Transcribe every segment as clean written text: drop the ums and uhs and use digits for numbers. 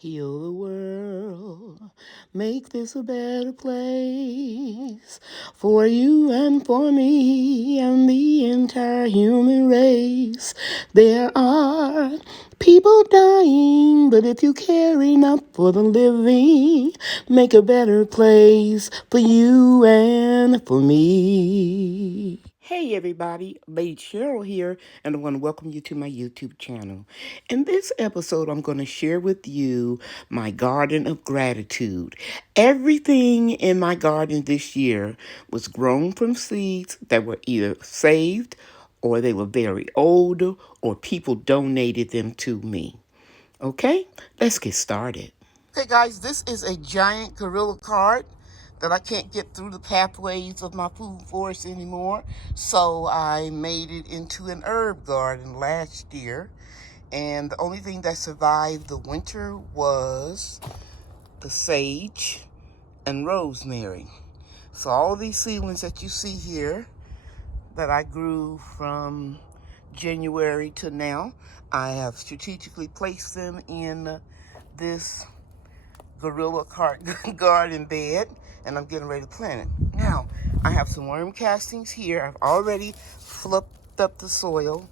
Heal the world, make this a better place for you and for me and the entire human race. There are people dying, but if you care enough for the living, make a better place for you and for me. Hey everybody, Lady Cheryl here, and I want to welcome you to my YouTube channel. In this episode, I'm going to share with you my garden of gratitude. Everything in my garden this year was grown from seeds that were either saved or they were very old or people donated them to me. Okay, let's get started. Okay guys, this is a giant gorilla cart that I can't get through the pathways of my food forest anymore. So I made it into an herb garden last year. And the only thing that survived the winter was the sage and rosemary. So all these seedlings that you see here that I grew from January to now, I have strategically placed them in this gorilla cart garden bed, and I'm getting ready to plant it. Now, I have some worm castings here. I've already flipped up the soil,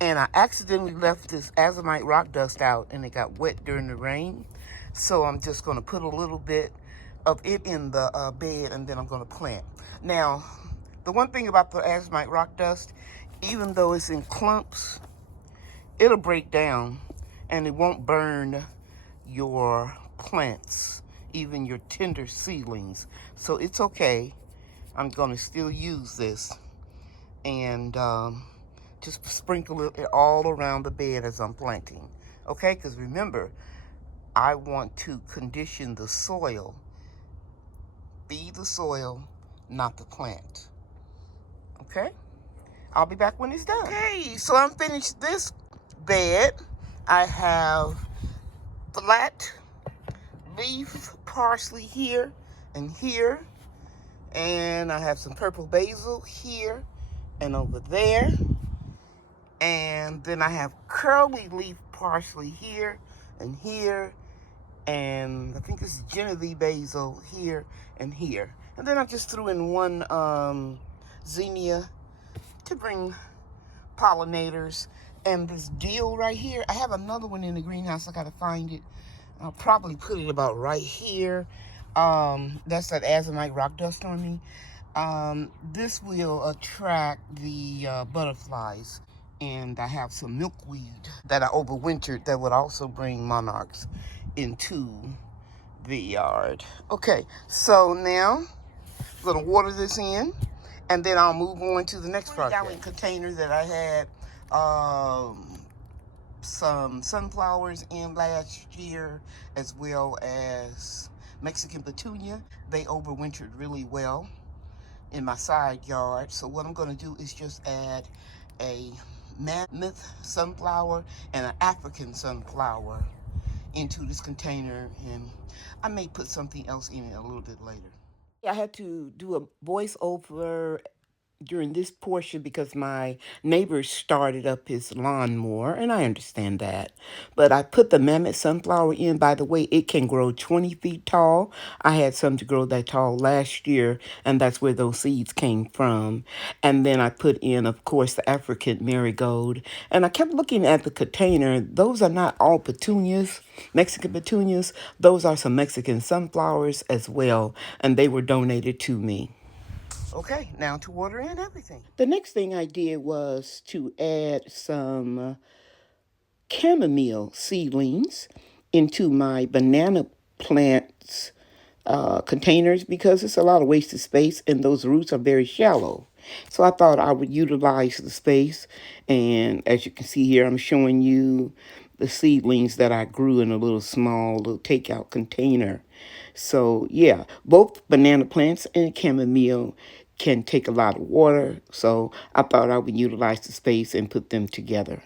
and I accidentally left this azomite rock dust out, and it got wet during the rain. So I'm just going to put a little bit of it in the bed, and then I'm going to plant. Now, the one thing about the azomite rock dust, even though it's in clumps, it'll break down, and it won't burn your plants, even your tender seedlings. So it's okay. I'm going to still use this and just sprinkle it all around the bed as I'm planting. Okay, because remember, I want to condition the soil. Feed the soil, not the plant. Okay? I'll be back when it's done. Okay, so I'm finished this bed. I have flat leaf parsley here and here, and I have some purple basil here and over there, and then I have curly leaf parsley here and here, and I think this is Genevieve basil here and here, and then I just threw in one zinnia to bring pollinators, and this dill right here. I have another one in the greenhouse. I gotta find it. I'll probably put it about right here. That's that azomite rock dust on me. This will attract the butterflies. And I have some milkweed that I overwintered that would also bring monarchs into the yard. Okay, so now I'm gonna water this in, and then I'll move on to the next project. 20-gallon container that I had some sunflowers in last year, as well as Mexican petunia. They overwintered really well in my side yard. So what I'm going to do is just add a mammoth sunflower and an African sunflower into this container, and I may put something else in it a little bit later. I had to do a voiceover during this portion because my neighbor started up his lawnmower, and I understand that. But I put the mammoth sunflower in. By the way, it can grow 20 feet tall. I had some to grow that tall last year, and that's where those seeds came from. And then I put in, of course, the African marigold. And I kept looking at the container. Those are not all petunias, Mexican petunias. Those are some Mexican sunflowers as well, and they were donated to me. Okay, now to water in everything. The next thing I did was to add some chamomile seedlings into my banana plants containers because it's a lot of wasted space and those roots are very shallow. So I thought I would utilize the space, and as you can see here, I'm showing you the seedlings that I grew in a little small little takeout container. So yeah, both banana plants and chamomile can take a lot of water, so I thought I would utilize the space and put them together.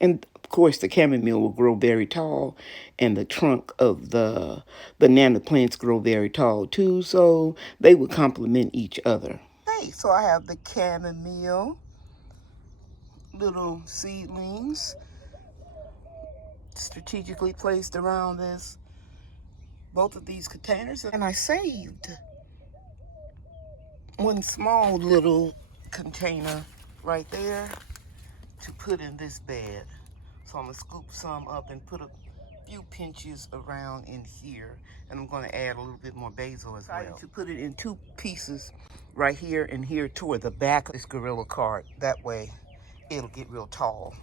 And of course, the chamomile will grow very tall, and the trunk of the banana plants grow very tall too, so they will complement each other. Okay, so I have the chamomile little seedlings strategically placed around both of these containers. And I saved one small little container right there to put in this bed. So I'm gonna scoop some up and put a few pinches around in here, and I'm gonna add a little bit more basil as well. To put it in 2 pieces right here and here toward the back of this gorilla cart. That way it'll get real tall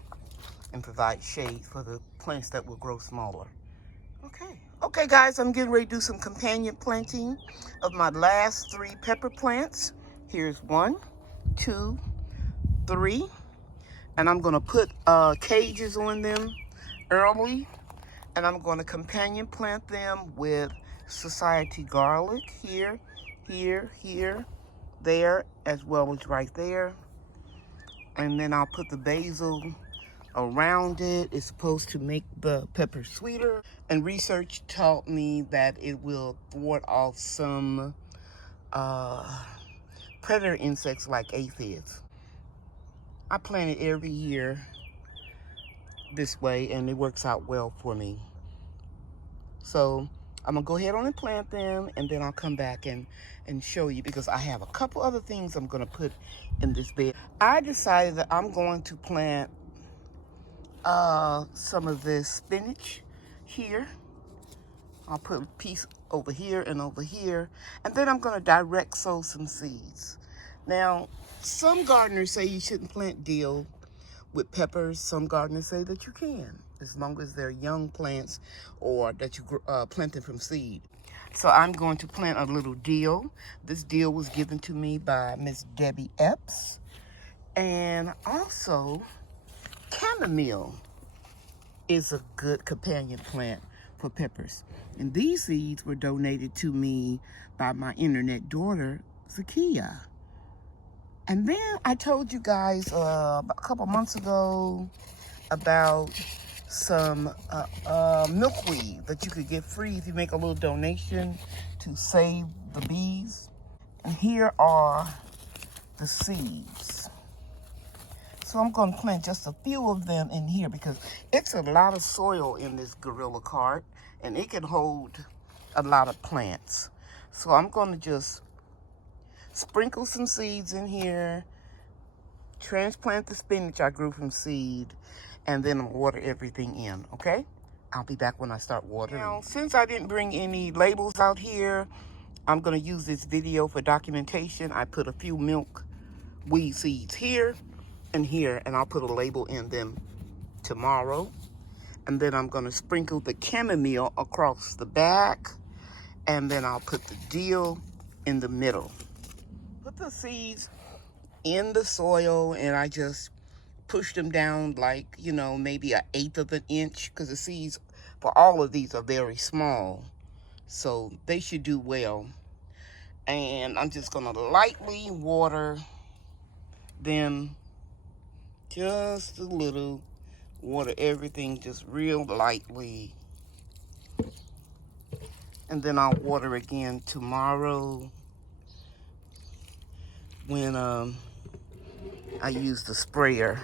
and provide shade for the plants that will grow smaller. Okay guys, I'm getting ready to do some companion planting of my last 3 pepper plants. Here's 1, 2, 3, and I'm gonna put cages on them early, and I'm gonna companion plant them with society garlic here, here, here, there, as well as right there. And then I'll put the basil around it. It's supposed to make the pepper sweeter. And research taught me that it will thwart off some predator insects like aphids. I plant it every year this way, and it works out well for me. So I'm gonna go ahead on and plant them, and then I'll come back and show you, because I have a couple other things I'm gonna put in this bed. I decided that I'm going to plant some of this spinach here. I'll put a piece over here and over here, and then I'm gonna direct sow some seeds. Now, some gardeners say you shouldn't plant dill with peppers. Some gardeners say that you can, as long as they're young plants or that you plant them from seed. So I'm going to plant a little dill. This dill was given to me by Miss Debbie Epps. And also, chamomile is a good companion plant for peppers. And these seeds were donated to me by my internet daughter, Zakia. And then I told you guys a couple months ago about some milkweed that you could get free if you make a little donation to save the bees. And here are the seeds. So I'm going to plant just a few of them in here, because it's a lot of soil in this gorilla cart, and it can hold a lot of plants. So I'm going to just sprinkle some seeds in here, transplant the spinach I grew from seed, and then water everything in, okay? I'll be back when I start watering. Now, since I didn't bring any labels out here, I'm going to use this video for documentation. I put a few milkweed seeds here and here, and I'll put a label in them tomorrow. And then I'm going to sprinkle the chamomile across the back, and then I'll put the dill in the middle. Put the seeds in the soil, and I just push them down like, you know, maybe 1/8 of an inch, because the seeds for all of these are very small, so they should do well. And I'm just gonna lightly water them, just a little. Water everything just real lightly, and then I'll water again tomorrow when I use the sprayer,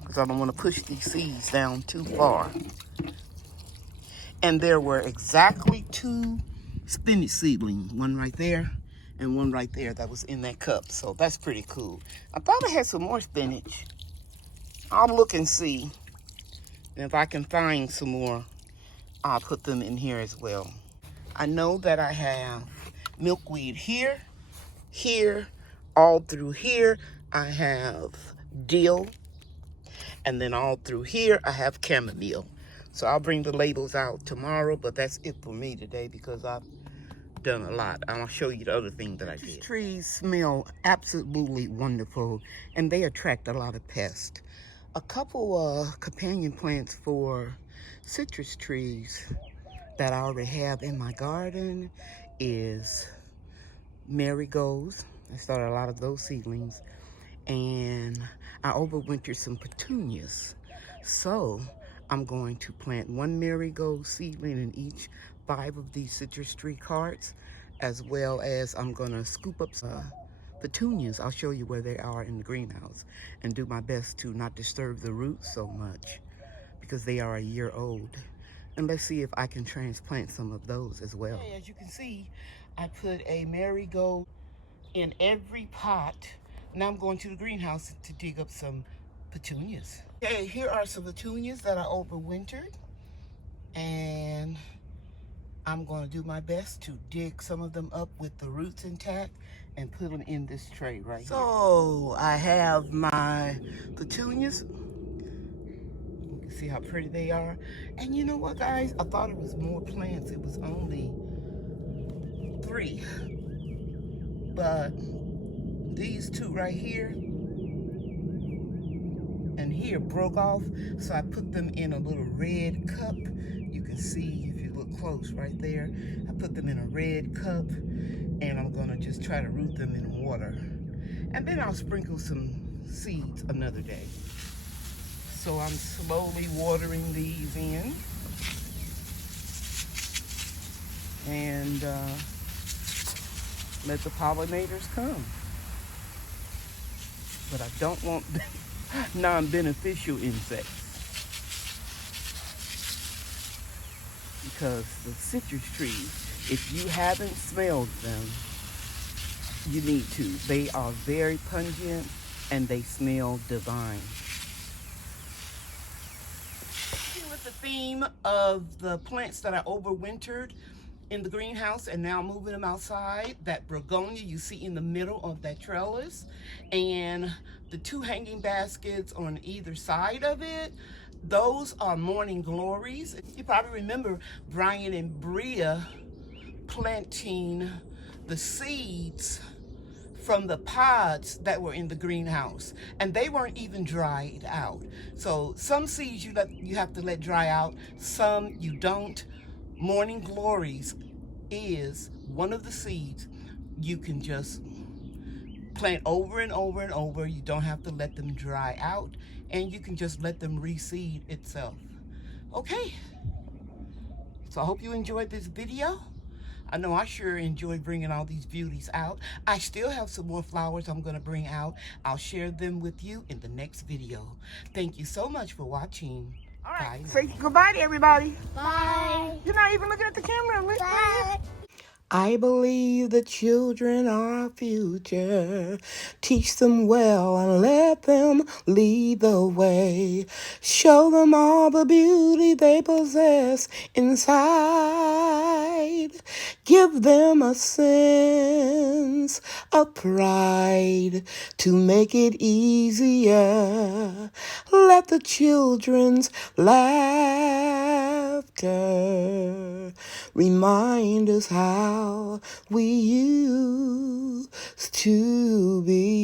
because I don't want to push these seeds down too far. And there were exactly 2 spinach seedlings, one right there and one right there, that was in that cup. So that's pretty cool. I thought I had some more spinach. I'll look and see. And if I can find some more, I'll put them in here as well. I know that I have milkweed here, here, all through here. I have dill, and then all through here I have chamomile. So I'll bring the labels out tomorrow, but that's it for me today, because I've done a lot. I'll show you the other thing that I did. These trees smell absolutely wonderful, and they attract a lot of pests. A couple companion plants for citrus trees that I already have in my garden is marigolds. I started a lot of those seedlings, and I overwintered some petunias. So I'm going to plant 1 marigold seedling in each 5 of these citrus tree carts, as well as I'm gonna scoop up some petunias. I'll show you where they are in the greenhouse, and do my best to not disturb the roots so much, because they are a year old. And let's see if I can transplant some of those as well. Okay, as you can see, I put a marigold in every pot. Now I'm going to the greenhouse to dig up some petunias. Okay, here are some petunias that I overwintered. And I'm going to do my best to dig some of them up with the roots intact and put them in this tray right here. So I have my petunias. You can see how pretty they are. And you know what, guys? I thought it was more plants. It was only 3. But these 2 right here and here broke off. So I put them in a little red cup. You can see if you look close right there. I put them in a red cup. And I'm gonna just try to root them in water. And then I'll sprinkle some seeds another day. So I'm slowly watering these in. And let the pollinators come. But I don't want non-beneficial insects. Because the citrus trees, if you haven't smelled them, you need to. They are very pungent and they smell divine. With the theme of the plants that I overwintered in the greenhouse and now moving them outside, that begonia you see in the middle of that trellis, and the 2 hanging baskets on either side of it, those are morning glories. You probably remember Brian and Bria planting the seeds from the pods that were in the greenhouse, and they weren't even dried out. So some seeds you have to let dry out, some you don't. Morning glories is one of the seeds you can just plant over and over and over. You don't have to let them dry out, and you can just let them reseed itself. Okay, so I hope you enjoyed this video. I know I sure enjoyed bringing all these beauties out. I still have some more flowers I'm going to bring out. I'll share them with you in the next video. Thank you so much for watching. All right, bye. Say goodbye to everybody. Bye. You're not even looking at the camera. Bye. I believe the children are our future. Teach them well and let them lead the way. Show them all the beauty they possess inside. Give them a sense of pride to make it easier. Let the children's laughter remind us how we used to be.